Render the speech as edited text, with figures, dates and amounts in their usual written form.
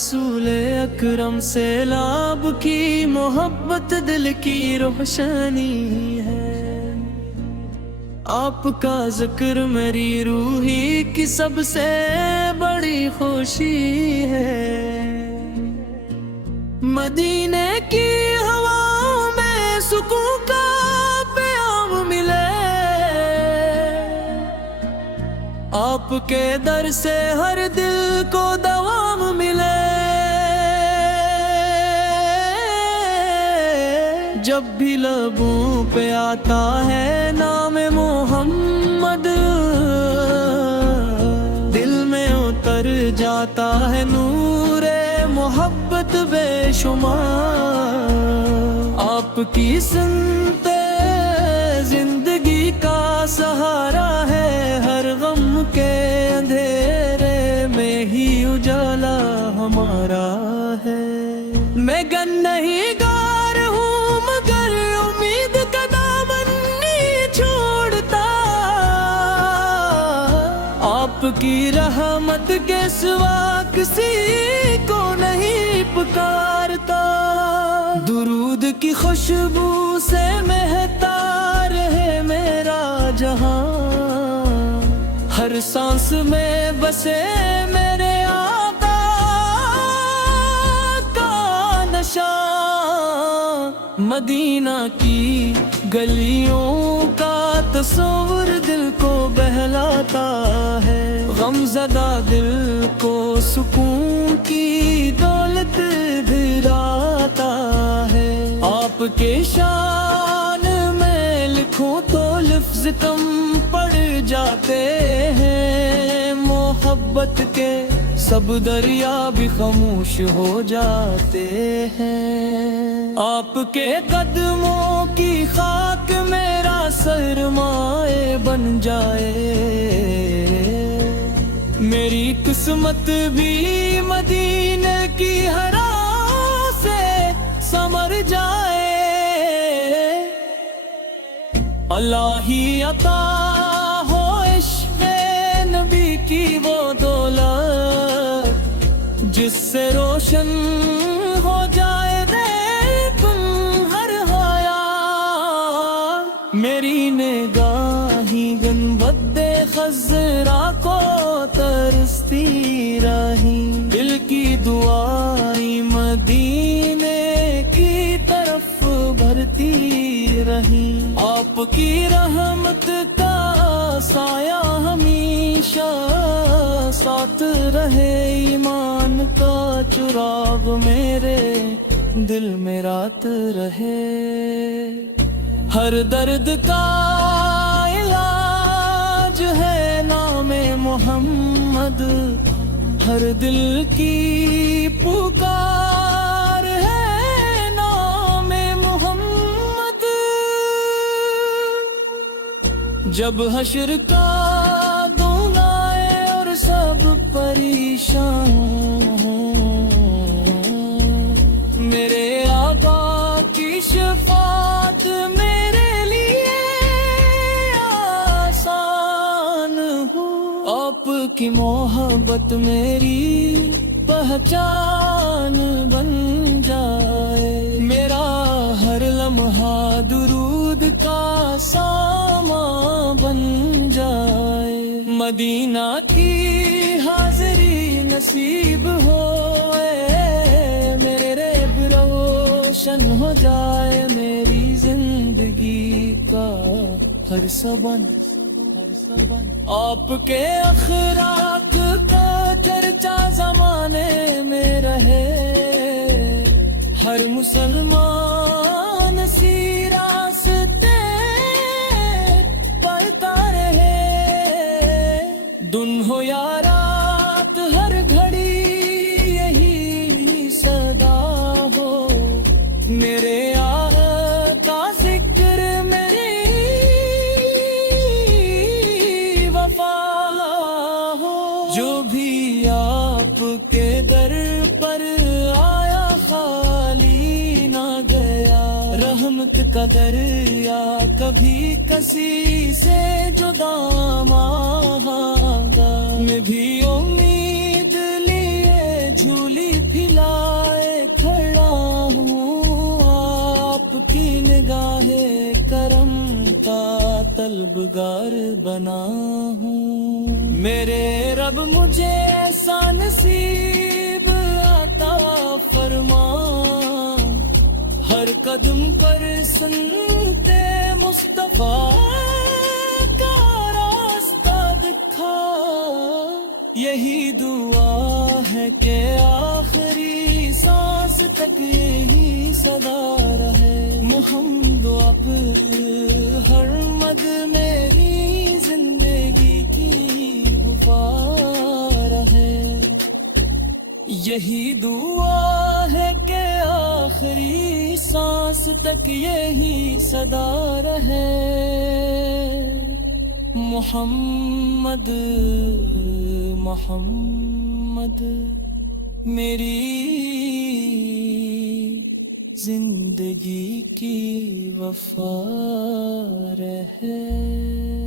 رسول اکرم سے لاب کی محبت دل کی روشنی ہے، آپ کا ذکر میری روحی کی سب سے بڑی خوشی ہے۔ مدینے کی ہواؤں میں سکون کا پیام ملے، آپ کے در سے ہر دل کو دوام ملے۔ جب بھی لبوں پہ آتا ہے نام محمد، دل میں اتر جاتا ہے نور محبت بے شمار۔ آپ کی سنتے زندگی کا سہارا ہے، ہر غم کے اندھیرے میں ہی اجالا ہمارا ہے۔ میں گن نہیں گار ہوں مگر امید کا دامن نہیں چھوڑتا، آپ کی رحمت کے سوا کسی کو نہیں پکارتا۔ درود کی خوشبو سے مہتا رہے میرا جہاں، ہر سانس میں بسے میرے آقا کا نشان۔ مدینہ کی گلیوں کا تصور دل کو بہلاتا ہے، غم زدہ دل کو سکون کی دولت دلاتا ہے۔ آپ کے شان میں لکھوں تو لفظ کم پڑ جاتے ہیں، محبت کے سب دریا بھی خاموش ہو جاتے ہیں۔ آپ کے قدموں کی خاک میرا سرمایہ بن جائے، میری قسمت بھی مدینے کی ہرا سے سمر جائے۔ اللہ ہی عطا ہو عشق نبی کی وہ دولت، جس سے روشن ہو جائے دیکھوں ہر حیا۔ میری نگاہیں گنبد خضرا کو ترستی رہی، دل کی دعائیں مدینے کی طرف بھرتی رہی۔ آپ کی رحمت کا سایہ ہمیشہ ساتھ رہے، ایمان کا چراغ میرے دل میں رات رہے۔ ہر درد کا علاج ہے نام محمد، ہر دل کی پکار ہے نام محمد۔ جب حشر کا دن آئے اور سب پریشان ہوں، میرے آقا کی شفاعت میرے لیے آسان ہو۔ آپ کی محبت میری پہچان بن جائے، میرا ہر لمحہ درود کا سامان بن جائے۔ مدینہ کی حاضری نصیب ہو، میرے ریب روشن ہو جائے، میری زندگی کا ہر سبن۔ آپ کے اخلاق کا چرچا زمانے میں رہے، ہر مسلمان سیراستے پڑھتا رہے۔ دن ہو یا رات ہر گھڑی یہی صدا ہو، میرے آقا ذکر میری وفا ہو۔ جو بھی آپ کے در پر آیا خالی نہ گیا، رحمت کا دریا کبھی کسی سے جدا مانگا۔ میں بھی امید لیے جھولی تھی کی نگاہ کرم کا طلبگار بنا ہوں. میرے رب مجھے ایسا نصیب عطا فرما، ہر قدم پر سنتے مصطفیٰ کا راستہ دکھا. یہی دعا ہے کہ آخری سانس تک یہی صدا رہے. محمد اب ہر مد میری زندگی کی وفا رہے. یہی دعا ہے کہ آخری سانس تک یہی صدا رہے. محمد محمد میری زندگی کی وفا رہے.